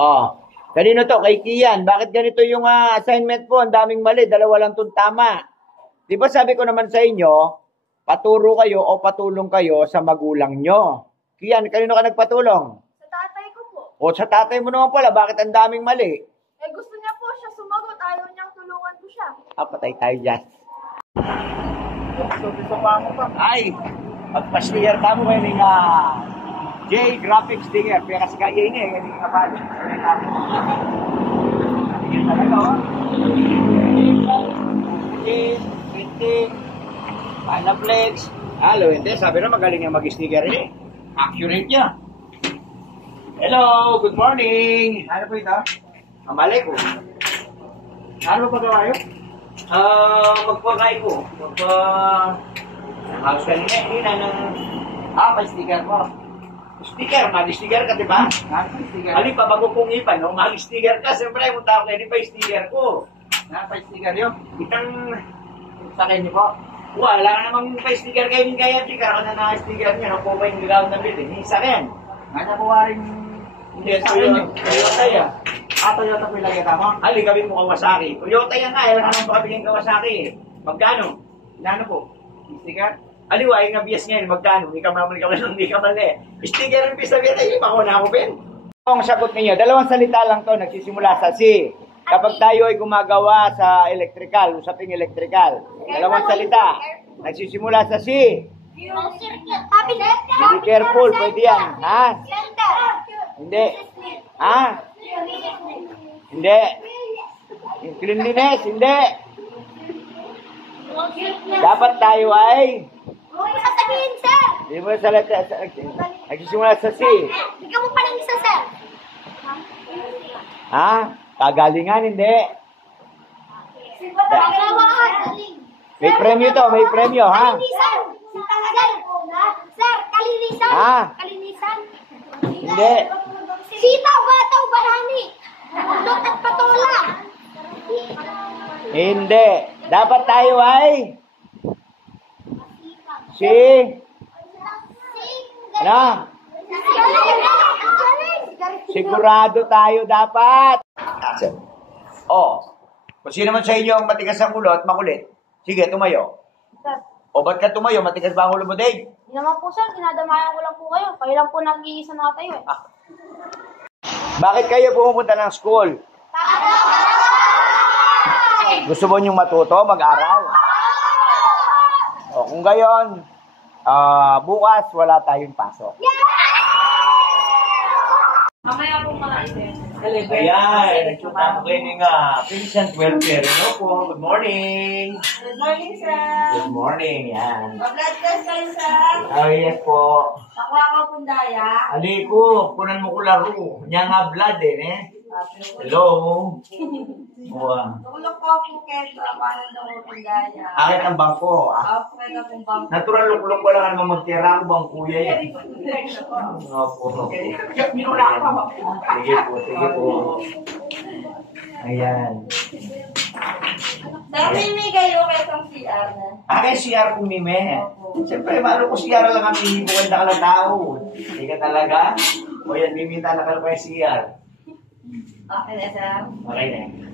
Oh. Kanino to? Kay Kian. Bakit ganito yung assignment po? Ang daming mali. Dalawa lang itong tama. Di ba sabi ko naman sa inyo, paturo kayo o patulong kayo sa magulang nyo. Kian, kanino ka nagpatulong? Sa tatay ko po. O sa tatay mo naman pala, bakit ang daming mali? Eh gusto niya po siya sumagot. Ayaw niyang tulungan ko siya. Patay tayo dyan. Ay, magpa-sticker ka mo kayo ng J Graphics Sticker. Pero kasi kaya yun eh, hindi ka pala. Yan talaga, oh. Printing, Panaflex. Halo, hindi. Sabi na magaling yung mag-sticker eh. Accurate niya. Hello, good morning. Ano po ito? Amalay ko. Ano ba gawa yun? Magpakain ko. Halos kanina, hindi na ng... pa-sticker ko. Sticker, mag-sticker ka, diba? Mag-sticker. Alin pa, bago kong ipan, no? Mag-sticker ka. Siyempre, kung tao kayo, hindi pa sticker ko. Pa-sticker yun? Itang... Sa kanyo po? Wala ka namang pa-sticker kayo ni Kaya. Sticker ako na naka-sticker niya. No? Kung ba yung gagawin ng bitin? Isa rin. Ano po rin... Hindi, sa kanyo. Toyota yan. Toyota po ilagay ka mo? Alin, gawin mo Kawasaki. Toyota yan nga. Ilang naman pakabigyan Kawasaki. Magkano? Inano po? Sticker? Aliwa, yung nabiyas ngayon, magkano? Hindi ka mali. Sticker ang pisabihin, ay iba ko na ako, Ben. Ang sagot ninyo, dalawang salita lang to, nagsisimula sa C. Kapag tayo ay gumagawa sa electrical, usaping electrical, dalawang salita, nagsisimula sa C. Be careful, pwede yan. Ha? Hindi. Ha? Hindi. Cleanliness, hindi. Dapat tayo ay... Huwag mo sasabihin, sir! Hindi mo salita. Nagsisimula sa C. Hindi ka mo palang isa, sir! Ha? Kagalingan, hindi. May premyo to, may premyo, ha? Kalinisan! Sir, kalinisan! Ha? Kalinisan! Hindi. Sitaw, bataw, barani! Pundot at patola! Hindi. Dapat tayo ay... Si... Ano? Sigurado tayo dapat. Oh. Kung sino man sa inyo ang matigas ang ulo at makulit, sige, tumayo. O ba't ka tumayo? Matigas ba ang ulo mo, Dave? Hindi naman po, sir. Dinadamayan ko lang po kayo. Kayo lang po nag-iisa na tayo eh. Bakit kayo pumupunta ng school? Gusto mo niyong matuto, mag-aral? O kung gayon, bukas wala tayong pasok. Mamaya po mga Ayan, nagsuka ko kayo ng patient welfare. Hello po, good morning. Good morning, sir. Good morning, yan. Mag-blood test kayo, sir. Oh, yes po. Nakuha ko pong daya. Ali ko, kunan mo ko laro. Nya nga blood eh. Hello. Tulog ko po kayo sa paano daw ko pong daya. Akit ang bangko. Opo, kayo pong bangko. Natural lukulong ko lang naman magtira ko bang kuya yan. Opo. Sige po, sige po. Ayan. Sir, mimi kayo kayo sa CR na. Kaya CR kong mime. Siyempre, maano ko CR lang kami, hindi ko kanda ka lang tao. Hindi ka talaga. O yan, mimita na ka lang CR. Okay na, sir. Okay na.